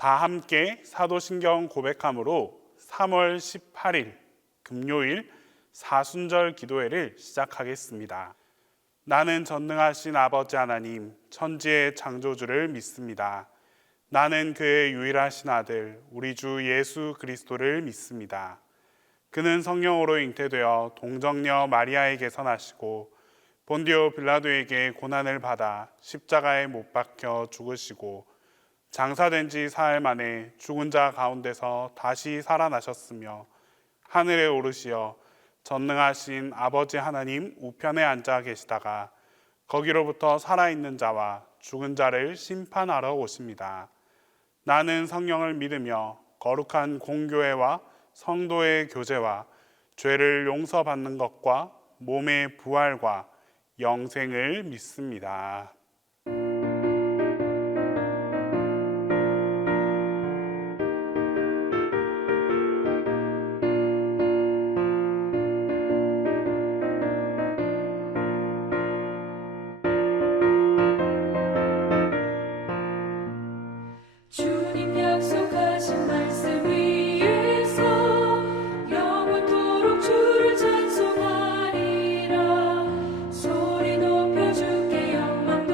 다 함께 사도신경 고백함으로 3월 18일 금요일 사순절 기도회를 시작하겠습니다. 나는 전능하신 아버지 하나님, 천지의 창조주를 믿습니다. 나는 그의 유일하신 아들, 우리 주 예수 그리스도를 믿습니다. 그는 성령으로 잉태되어 동정녀 마리아에게서 나시고 본디오 빌라도에게 고난을 받아 십자가에 못 박혀 죽으시고 장사된 지 사흘 만에 죽은 자 가운데서 다시 살아나셨으며 하늘에 오르시어 전능하신 아버지 하나님 우편에 앉아 계시다가 거기로부터 살아있는 자와 죽은 자를 심판하러 오십니다. 나는 성령을 믿으며 거룩한 공교회와 성도의 교제와 죄를 용서받는 것과 몸의 부활과 영생을 믿습니다. 주님 약속하신 말씀 위에서 영원토록 주를 찬송하리라. 소리 높여 주께 영광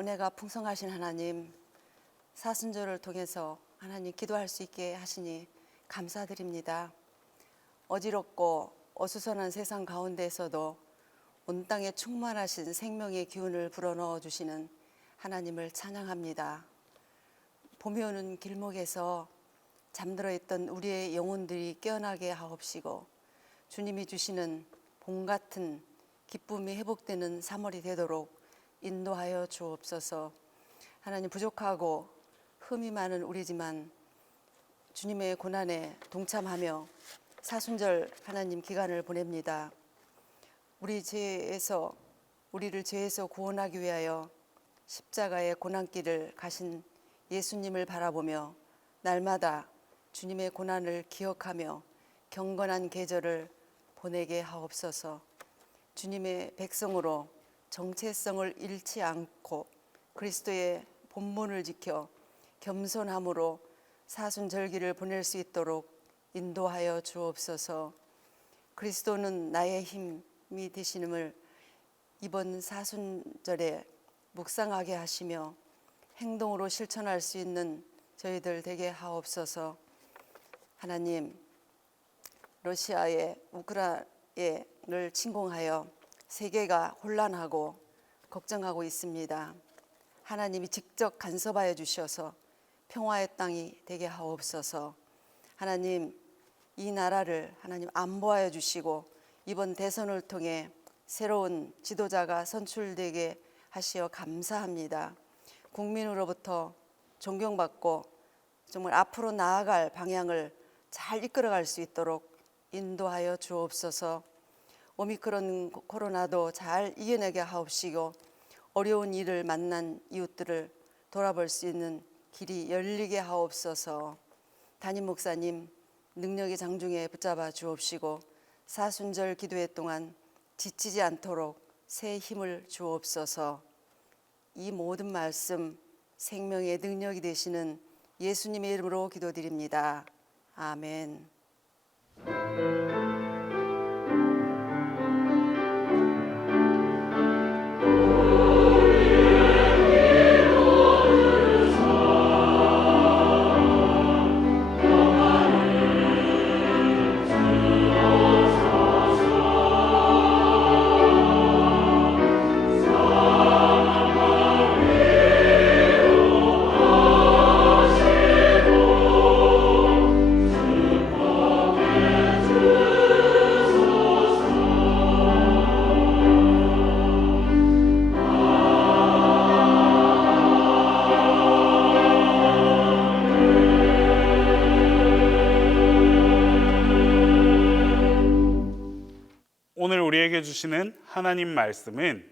은혜가 풍성하신 하나님, 사순절을 통해서 하나님 기도할 수 있게 하시니 감사드립니다. 어지럽고 어수선한 세상 가운데에서도 온 땅에 충만하신 생명의 기운을 불어넣어 주시는 하나님을 찬양합니다. 봄이 오는 길목에서 잠들어 있던 우리의 영혼들이 깨어나게 하옵시고, 주님이 주시는 봄 같은 기쁨이 회복되는 3월이 되도록 인도하여 주옵소서. 하나님, 부족하고 흠이 많은 우리지만 주님의 고난에 동참하며 사순절 하나님 기간을 보냅니다. 우리를 죄에서 구원하기 위하여 십자가의 고난길을 가신 예수님을 바라보며 날마다 주님의 고난을 기억하며 경건한 계절을 보내게 하옵소서. 주님의 백성으로 정체성을 잃지 않고 그리스도의 본분을 지켜 겸손함으로 사순절기를 보낼 수 있도록 인도하여 주옵소서. 그리스도는 나의 힘이 되시음을 이번 사순절에 묵상하게 하시며 행동으로 실천할 수 있는 저희들 되게 하옵소서. 하나님, 러시아의 우크라이나를 침공하여 세계가 혼란하고 걱정하고 있습니다. 하나님이 직접 간섭하여 주셔서 평화의 땅이 되게 하옵소서. 하나님, 이 나라를 하나님 안보하여 주시고 이번 대선을 통해 새로운 지도자가 선출되게 하시어 감사합니다. 국민으로부터 존경받고 정말 앞으로 나아갈 방향을 잘 이끌어갈 수 있도록 인도하여 주옵소서. 오미크론 코로나도 잘 이겨내게 하옵시고 어려운 일을 만난 이웃들을 돌아볼 수 있는 길이 열리게 하옵소서. 담임 목사님 능력의 장중에 붙잡아 주옵시고 사순절 기도회 동안 지치지 않도록 새 힘을 주옵소서. 이 모든 말씀 생명의 능력이 되시는 예수님의 이름으로 기도드립니다. 아멘. 오늘 우리에게 주시는 하나님 말씀은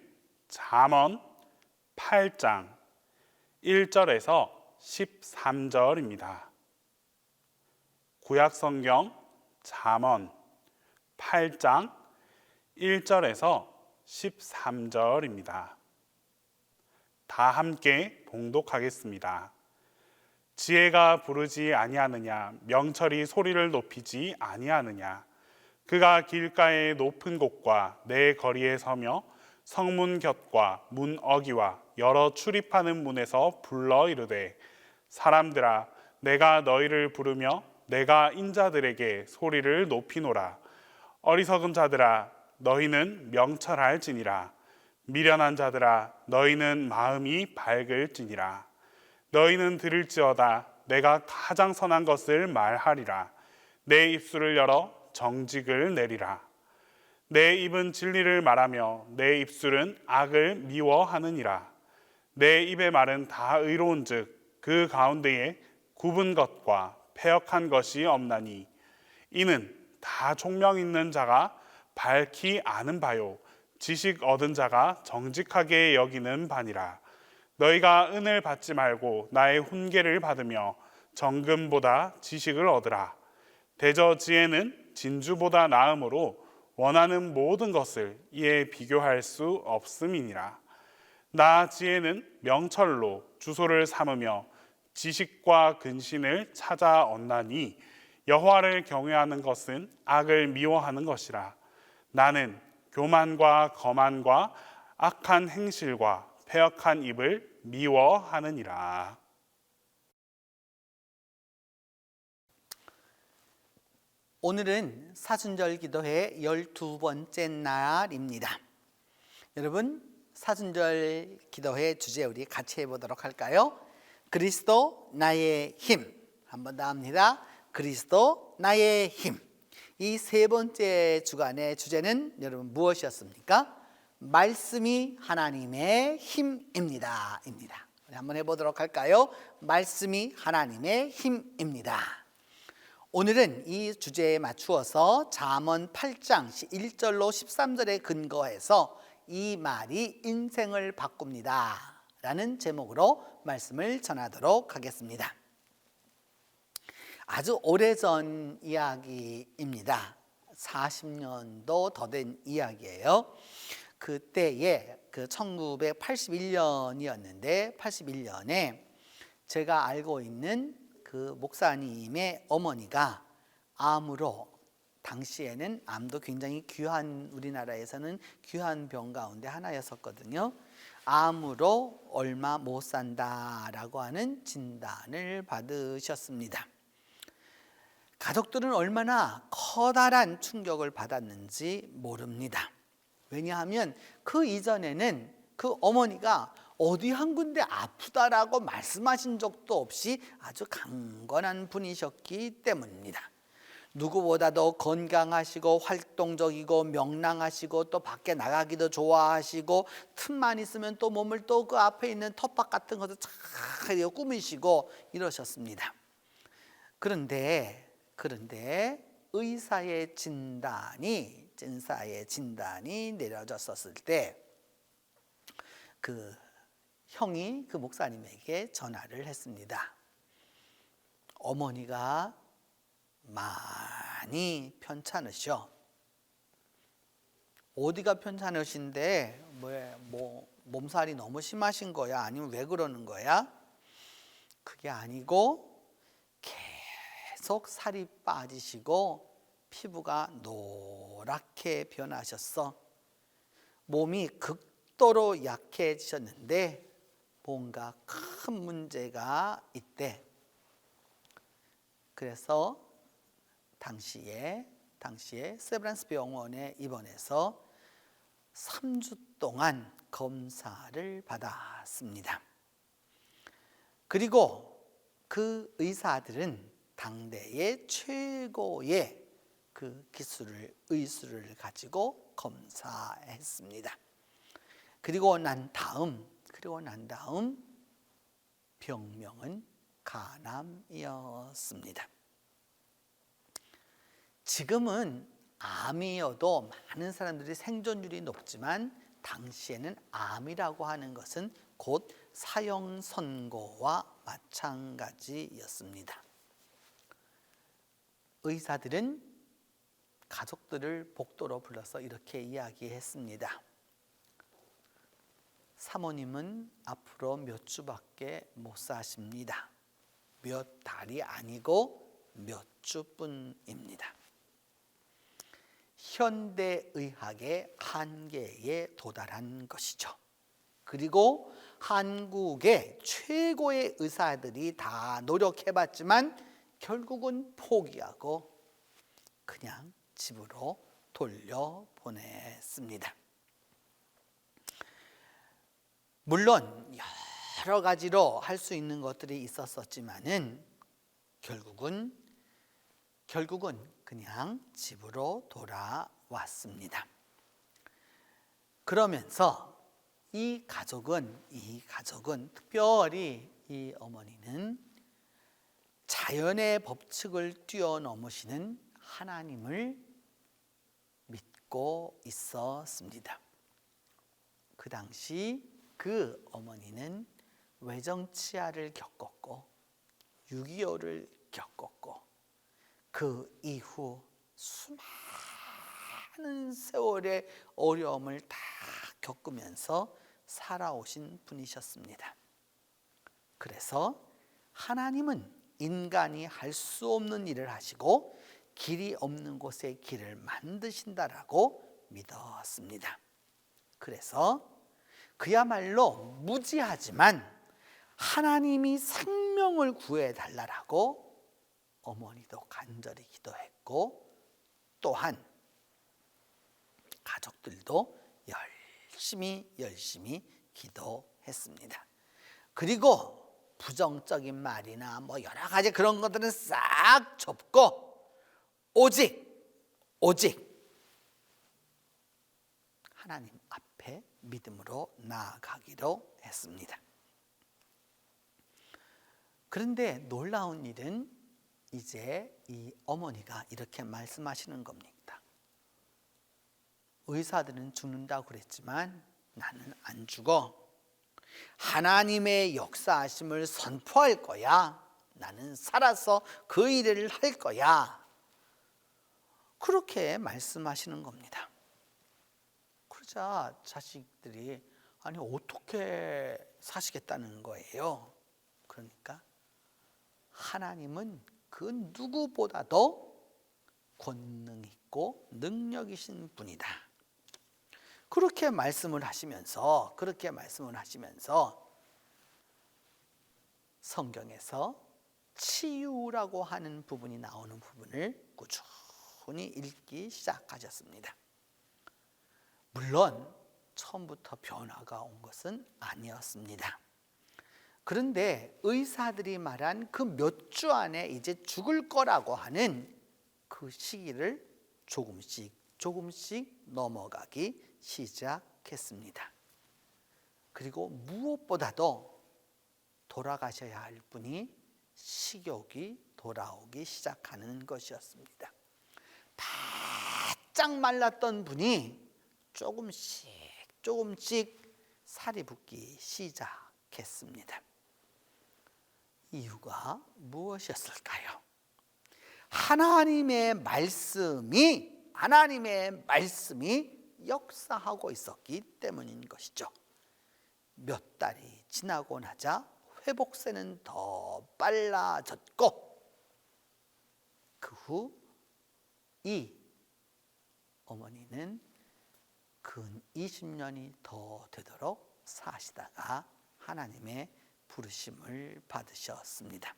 잠언 8장 1절에서 13절입니다. 구약성경 잠언 8장 1절에서 13절입니다. 다 함께 봉독하겠습니다. 지혜가 부르지 아니하느냐, 명철이 소리를 높이지 아니하느냐. 그가 길가의 높은 곳과 내 거리에 서며 성문 곁과 문 어기와 여러 출입하는 문에서 불러 이르되, 사람들아, 내가 너희를 부르며 내가 인자들에게 소리를 높이노라. 어리석은 자들아, 너희는 명철할지니라. 미련한 자들아, 너희는 마음이 밝을지니라. 너희는 들을지어다. 내가 가장 선한 것을 말하리라. 내 입술을 열어 정직을 내리라. 내 입은 진리를 말하며 내 입술은 악을 미워하느니라. 내 입의 말은 다 의로운즉 그 가운데에 굽은 것과 패역한 것이 없나니, 이는 다 총명 있는 자가 밝히 아는 바요, 지식 얻은 자가 정직하게 여기는 바니라. 너희가 은을 받지 말고 나의 훈계를 받으며 정금보다 지식을 얻으라. 대저 지혜는 진주보다 나음으로 원하는 모든 것을 이에 비교할 수 없음이니라. 나 지혜는 명철로 주소를 삼으며 지식과 근신을 찾아 얻나니, 여호와를 경외하는 것은 악을 미워하는 것이라. 나는 교만과 거만과 악한 행실과 패역한 입을 미워하느니라. 오늘은 사순절 기도회 12번째 날입니다. 여러분, 사순절 기도회 주제 우리 같이 해보도록 할까요? 그리스도 나의 힘. 한 번 더 합니다. 그리스도 나의 힘. 이 세 번째 주간의 주제는 여러분 무엇이었습니까? 말씀이 하나님의 힘입니다. 우리 한번 해보도록 할까요? 말씀이 하나님의 힘입니다. 오늘은 이 주제에 맞추어서 잠언 8장 1절로 13절에 근거해서 이 말이 인생을 바꿉니다 라는 제목으로 말씀을 전하도록 하겠습니다. 아주 오래전 이야기입니다. 40년도 더 된 이야기예요. 그때에 1981년이었는데 81년에 제가 알고 있는 그 목사님의 어머니가 암으로, 당시에는 암도 굉장히 귀한, 우리나라에서는 귀한 병 가운데 하나였었거든요. 암으로 얼마 못 산다라고 하는 진단을 받으셨습니다. 가족들은 얼마나 커다란 충격을 받았는지 모릅니다. 왜냐하면 그 이전에는 그 어머니가 어디 한 군데 아프다라고 말씀하신 적도 없이 아주 강건한 분이셨기 때문입니다. 누구보다도 건강하시고 활동적이고 명랑하시고 또 밖에 나가기도 좋아하시고 틈만 있으면 또 몸을 또 그 앞에 있는 텃밭 같은 것도 잘 꾸미시고 이러셨습니다. 그런데 의사의 진단이 내려졌었을 때 그 형이 그 목사님에게 전화를 했습니다. 어머니가 많이 편찮으셔. 어디가 편찮으신데 뭐 몸살이 너무 심하신 거야? 아니면 왜 그러는 거야? 그게 아니고 계속 살이 빠지시고 피부가 노랗게 변하셨어. 몸이 극도로 약해지셨는데 뭔가 큰 문제가 있대. 그래서 당시에 세브란스 병원에 입원해서 3주 동안 검사를 받았습니다. 그리고 그 의사들은 당대의 최고의 그 의술을 가지고 검사했습니다. 그리고 난 다음 병명은 간암이었습니다. 지금은 암이어도 많은 사람들이 생존율이 높지만 당시에는 암이라고 하는 것은 곧 사형 선고와 마찬가지였습니다. 의사들은 가족들을 복도로 불러서 이렇게 이야기했습니다. 사모님은 앞으로 몇 주밖에 못 사십니다. 몇 달이 아니고 몇 주뿐입니다. 현대의학의 한계에 도달한 것이죠. 그리고 한국의 최고의 의사들이 다 노력해봤지만 결국은 포기하고 그냥 집으로 돌려보냈습니다. 물론 여러 가지로 할 수 있는 것들이 있었지만은 결국은 그냥 집으로 돌아왔습니다. 그러면서 이 가족은 특별히 이 어머니는 자연의 법칙을 뛰어넘으시는 하나님을 믿고 있었습니다. 그 당시 그 어머니는 외정치하를 겪었고 6.25를 겪었고 그 이후 수많은 세월의 어려움을 다 겪으면서 살아오신 분이셨습니다. 그래서 하나님은 인간이 할 수 없는 일을 하시고 길이 없는 곳에 길을 만드신다라고 믿었습니다. 그래서 그야말로 무지하지만 하나님이 생명을 구해달라고 어머니도 간절히 기도했고, 또한 가족들도 열심히 기도했습니다. 그리고 부정적인 말이나 뭐 여러 가지 그런 것들은 싹 접고 오직 하나님 앞에 믿음으로 나아가기로 했습니다. 그런데 놀라운 일은 이제 이 어머니가 이렇게 말씀하시는 겁니다. 의사들은 죽는다고 그랬지만 나는 안 죽어. 하나님의 역사하심을 선포할 거야. 나는 살아서 그 일을 할 거야. 그렇게 말씀하시는 겁니다. 그러자 자식들이 아니 어떻게 사시겠다는 거예요. 그러니까 하나님은 그 누구보다도 권능 있고 능력이신 분이다. 그렇게 말씀을 하시면서 성경에서 치유라고 하는 부분이 나오는 부분을 꾸준히 읽기 시작하셨습니다. 물론 처음부터 변화가 온 것은 아니었습니다. 그런데 의사들이 말한 그 몇 주 안에 이제 죽을 거라고 하는 그 시기를 조금씩 넘어가기 시작했습니다. 그리고 무엇보다도 돌아가셔야 할 분이 식욕이 돌아오기 시작하는 것이었습니다. 바짝 말랐던 분이 조금씩 살이 붙기 시작했습니다. 이유가 무엇이었을까요? 하나님의 말씀이 역사하고 있었기 때문인 것이죠. 몇 달이 지나고 나자 회복세는 더 빨라졌고, 그 후 이 어머니는 근 20년이 더 되도록 사시다가 하나님의 부르심을 받으셨습니다.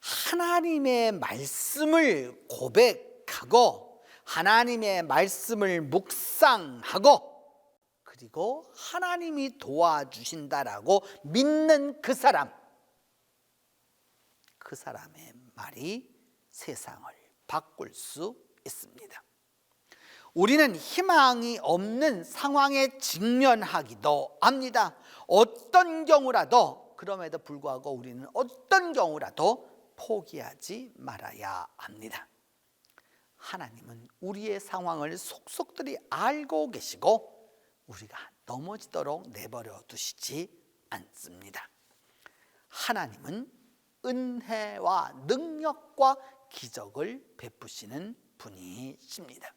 하나님의 말씀을 고백하고 하나님의 말씀을 묵상하고 그리고 하나님이 도와주신다라고 믿는 그 사람의 말이 세상을 바꿀 수 있습니다. 우리는 희망이 없는 상황에 직면하기도 합니다. 어떤 경우라도, 그럼에도 불구하고 우리는 어떤 경우라도 포기하지 말아야 합니다. 하나님은 우리의 상황을 속속들이 알고 계시고 우리가 넘어지도록 내버려 두시지 않습니다. 하나님은 은혜와 능력과 기적을 베푸시는 분이십니다.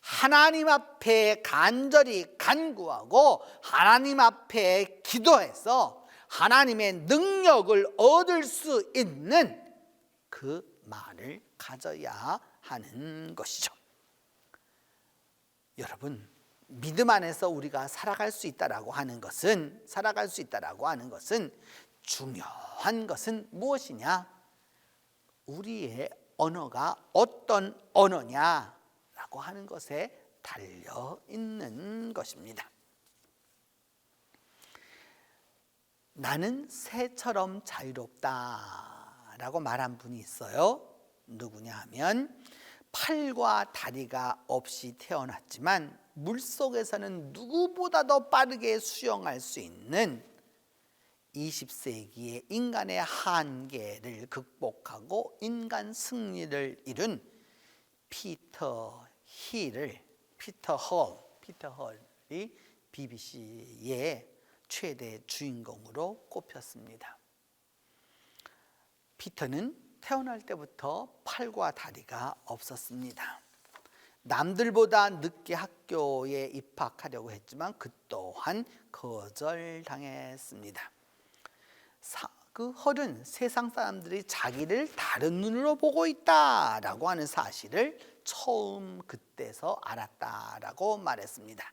하나님 앞에 간절히 간구하고 하나님 앞에 기도해서 하나님의 능력을 얻을 수 있는 그 마음을 가져야 하는 것이죠. 여러분, 믿음 안에서 우리가 살아갈 수 있다라고 하는 것은 중요한 것은 무엇이냐? 우리의 언어가 어떤 언어냐라고 하는 것에 달려 있는 것입니다. 나는 새처럼 자유롭다라고 말한 분이 있어요. 누구냐 하면 팔과 다리가 없이 태어났지만 물속에서는 누구보다도 빠르게 수영할 수 있는 20세기의 인간의 한계를 극복하고 인간 승리를 이룬 피터 헐이 BBC의 최대 주인공으로 꼽혔습니다. 피터는 태어날 때부터 팔과 다리가 없었습니다. 남들보다 늦게 학교에 입학하려고 했지만 그 또한 거절당했습니다. 그 헐은 세상 사람들이 자기를 다른 눈으로 보고 있다라고 하는 사실을 처음 그때서 알았다라고 말했습니다.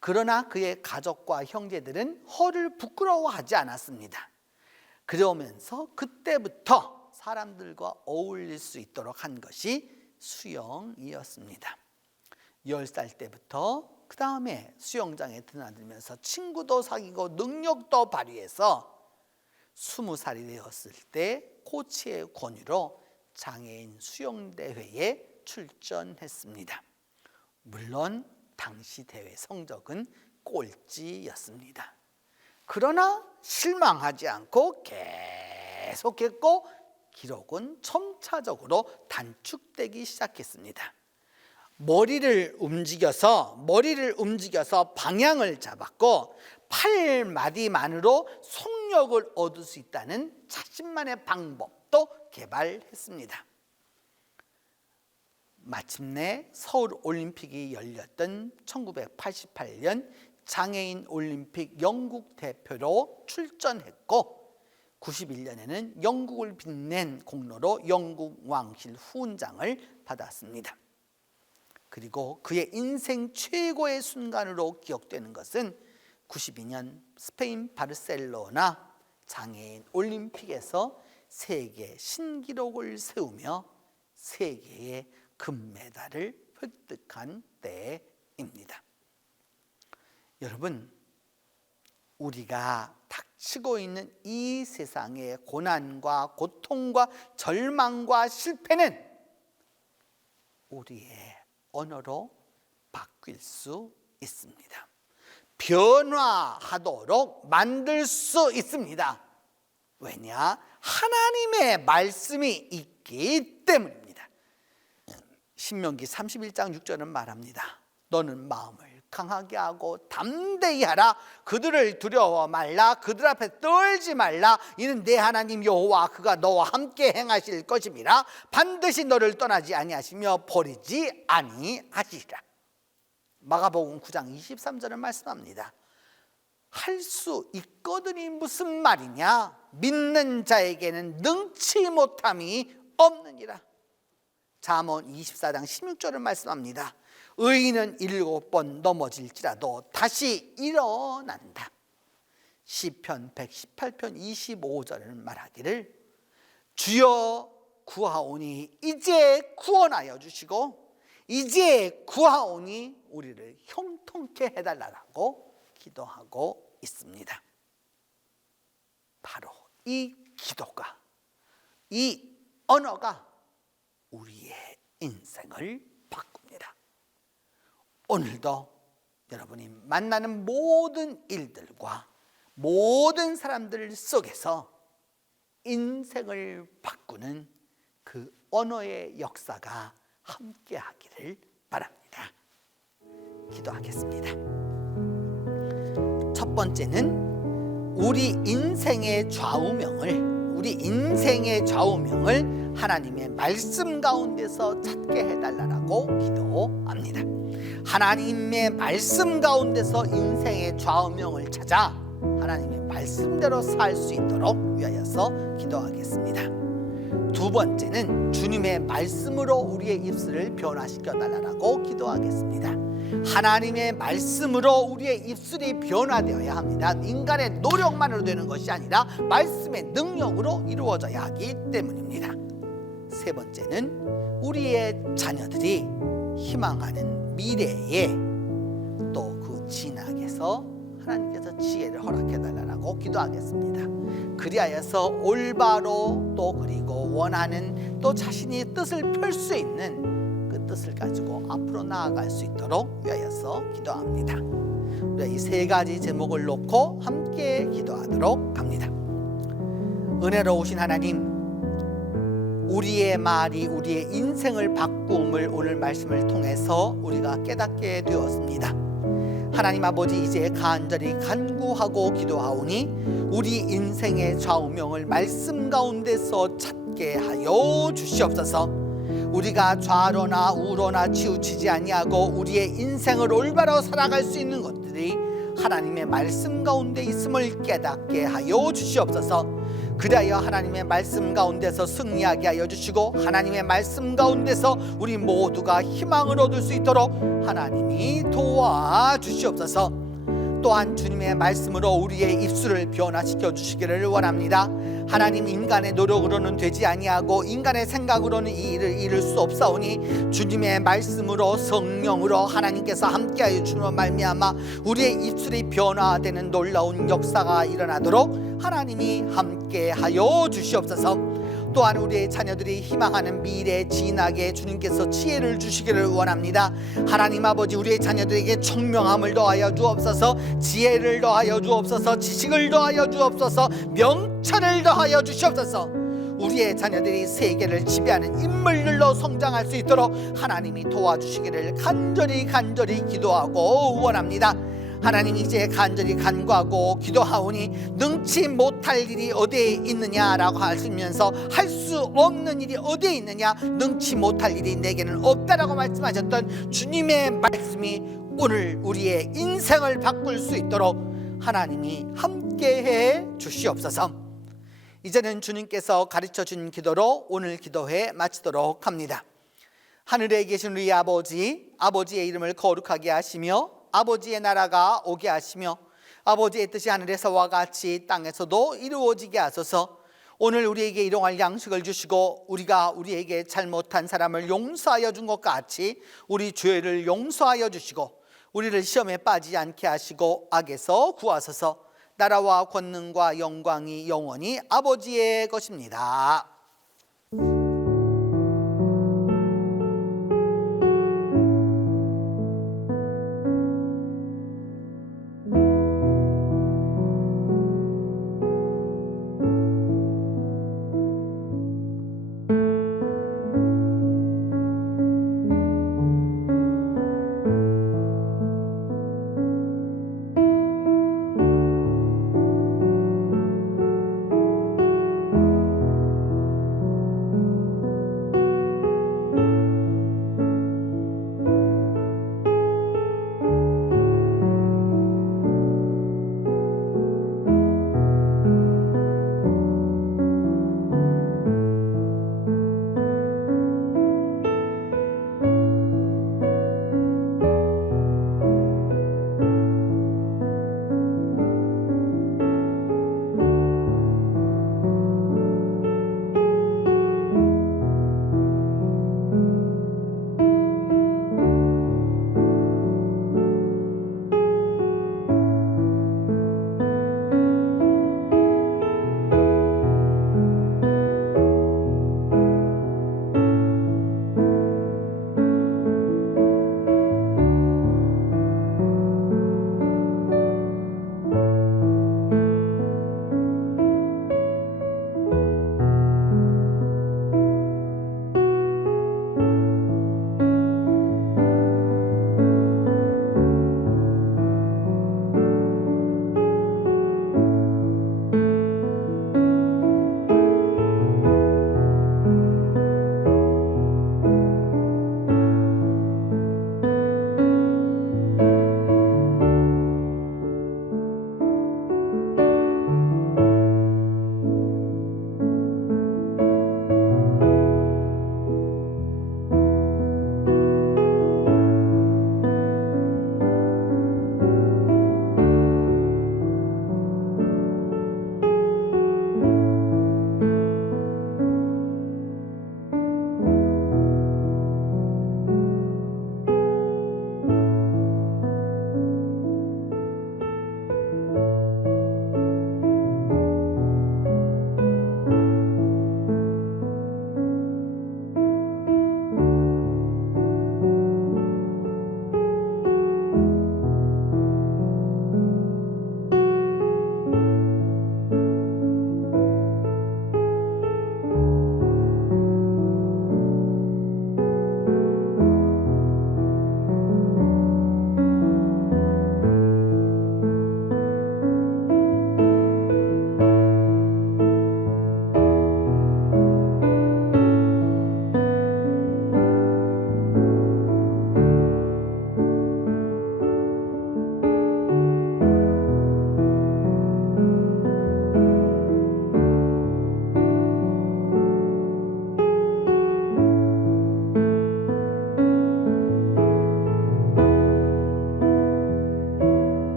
그러나 그의 가족과 형제들은 허를 부끄러워하지 않았습니다. 그러면서 그때부터 사람들과 어울릴 수 있도록 한 것이 수영이었습니다. 10살 때부터 그 다음에 수영장에 드나들면서 친구도 사귀고 능력도 발휘해서 20살이 되었을 때 코치의 권유로 장애인 수영대회에 출전했습니다. 물론 당시 대회 성적은 꼴찌였습니다. 그러나 실망하지 않고 계속했고 기록은 점차적으로 단축되기 시작했습니다. 머리를 움직여서 방향을 잡았고 팔마디만으로 속력을 얻을 수 있다는 자신만의 방법도 개발했습니다. 마침내 서울 올림픽이 열렸던 1988년 장애인 올림픽 영국 대표로 출전했고 91년에는 영국을 빛낸 공로로 영국 왕실 훈장을 받았습니다. 그리고 그의 인생 최고의 순간으로 기억되는 것은 92년 스페인 바르셀로나 장애인 올림픽에서 세계 신기록을 세우며 세계의 금메달을 획득한 때입니다. 여러분, 우리가 닥치고 있는 이 세상의 고난과 고통과 절망과 실패는 우리의 언어로 바뀔 수 있습니다. 변화하도록 만들 수 있습니다. 왜냐? 하나님의 말씀이 있기 때문입니다. 신명기 31장 6절은 말합니다. 너는 마음을 강하게 하고 담대히 하라. 그들을 두려워 말라. 그들 앞에 떨지 말라. 이는 내 하나님 여호와 그가 너와 함께 행하실 것임이라. 반드시 너를 떠나지 아니하시며 버리지 아니하시리라. 마가복음 9장 23절은 말씀합니다. 할 수 있거든이 무슨 말이냐? 믿는 자에게는 능치 못함이 없느니라. 잠언 24장 16절은 말씀합니다. 의인은 7번 넘어질지라도 다시 일어난다. 시편 118편 25절은 말하기를 주여 구하오니 이제 구원하여 주시고 이제 구하오니 우리를 형통케 해달라고 기도하고 있습니다. 바로 이 기도가, 이 언어가 우리의 인생을 바꿉니다. 오늘도 여러분이 만나는 모든 일들과 모든 사람들 속에서 인생을 바꾸는 그 언어의 역사가 함께 하기를 바랍니다. 기도하겠습니다. 첫 번째는 우리 인생의 좌우명을 하나님의 말씀 가운데서 찾게 해달라고 기도합니다. 하나님의 말씀 가운데서 인생의 좌우명을 찾아 하나님의 말씀대로 살 수 있도록 위하여서 기도하겠습니다. 두 번째는 주님의 말씀으로 우리의 입술을 변화시켜 달라고 기도하겠습니다. 하나님의 말씀으로 우리의 입술이 변화되어야 합니다. 인간의 노력만으로 되는 것이 아니라 말씀의 능력으로 이루어져야 하기 때문입니다. 세 번째는 우리의 자녀들이 희망하는 미래에 또 그 진학에서 하나님께서 지혜를 허락해 달라고 기도하겠습니다. 그리하여서 올바로 또 그리고 원하는 또 자신이 뜻을 펼 수 있는 그 뜻을 가지고 앞으로 나아갈 수 있도록 위하여서 기도합니다. 우리가 이 세 가지 제목을 놓고 함께 기도하도록 합니다. 은혜로우신 하나님, 우리의 말이 우리의 인생을 바꿈을 오늘 말씀을 통해서 우리가 깨닫게 되었습니다. 하나님 아버지, 이제 간절히 간구하고 기도하오니 우리 인생의 좌우명을 말씀 가운데서 찾게 하여 주시옵소서. 우리가 좌로나 우로나 치우치지 아니하고 우리의 인생을 올바로 살아갈 수 있는 것들이 하나님의 말씀 가운데 있음을 깨닫게 하여 주시옵소서. 그리하여 하나님의 말씀 가운데서 승리하게 하여 주시고 하나님의 말씀 가운데서 우리 모두가 희망을 얻을 수 있도록 하나님이 도와주시옵소서. 또한 주님의 말씀으로 우리의 입술을 변화시켜 주시기를 원합니다. 하나님, 인간의 노력으로는 되지 아니하고 인간의 생각으로는 이 일을 이룰 수 없사오니 주님의 말씀으로 성령으로 하나님께서 함께하여 주는 말미암아 우리의 입술이 변화되는 놀라운 역사가 일어나도록 하나님이 함께하여 주시옵소서. 또한 우리의 자녀들이 희망하는 미래에 진하게 주님께서 지혜를 주시기를 원합니다. 하나님 아버지, 우리의 자녀들에게 총명함을 더하여 주옵소서, 지혜를 더하여 주옵소서, 지식을 더하여 주옵소서, 명철을 더하여 주시옵소서. 우리의 자녀들이 세계를 지배하는 인물들로 성장할 수 있도록 하나님이 도와주시기를 간절히 기도하고 원합니다. 하나님, 이제 간절히 간구하고 기도하오니 능치 못할 일이 어디에 있느냐라고 하시면서 할 수 없는 일이 어디에 있느냐, 능치 못할 일이 내게는 없다라고 말씀하셨던 주님의 말씀이 오늘 우리의 인생을 바꿀 수 있도록 하나님이 함께해 주시옵소서. 이제는 주님께서 가르쳐준 기도로 오늘 기도회 마치도록 합니다. 하늘에 계신 우리 아버지, 아버지의 이름을 거룩하게 하시며 아버지의 나라가 오게 하시며 아버지의 뜻이 하늘에서와 같이 땅에서도 이루어지게 하소서. 오늘 우리에게 일용할 양식을 주시고 우리가 우리에게 잘못한 사람을 용서하여 준 것 같이 우리 죄를 용서하여 주시고 우리를 시험에 빠지지 않게 하시고 악에서 구하소서. 나라와 권능과 영광이 영원히 아버지의 것입니다.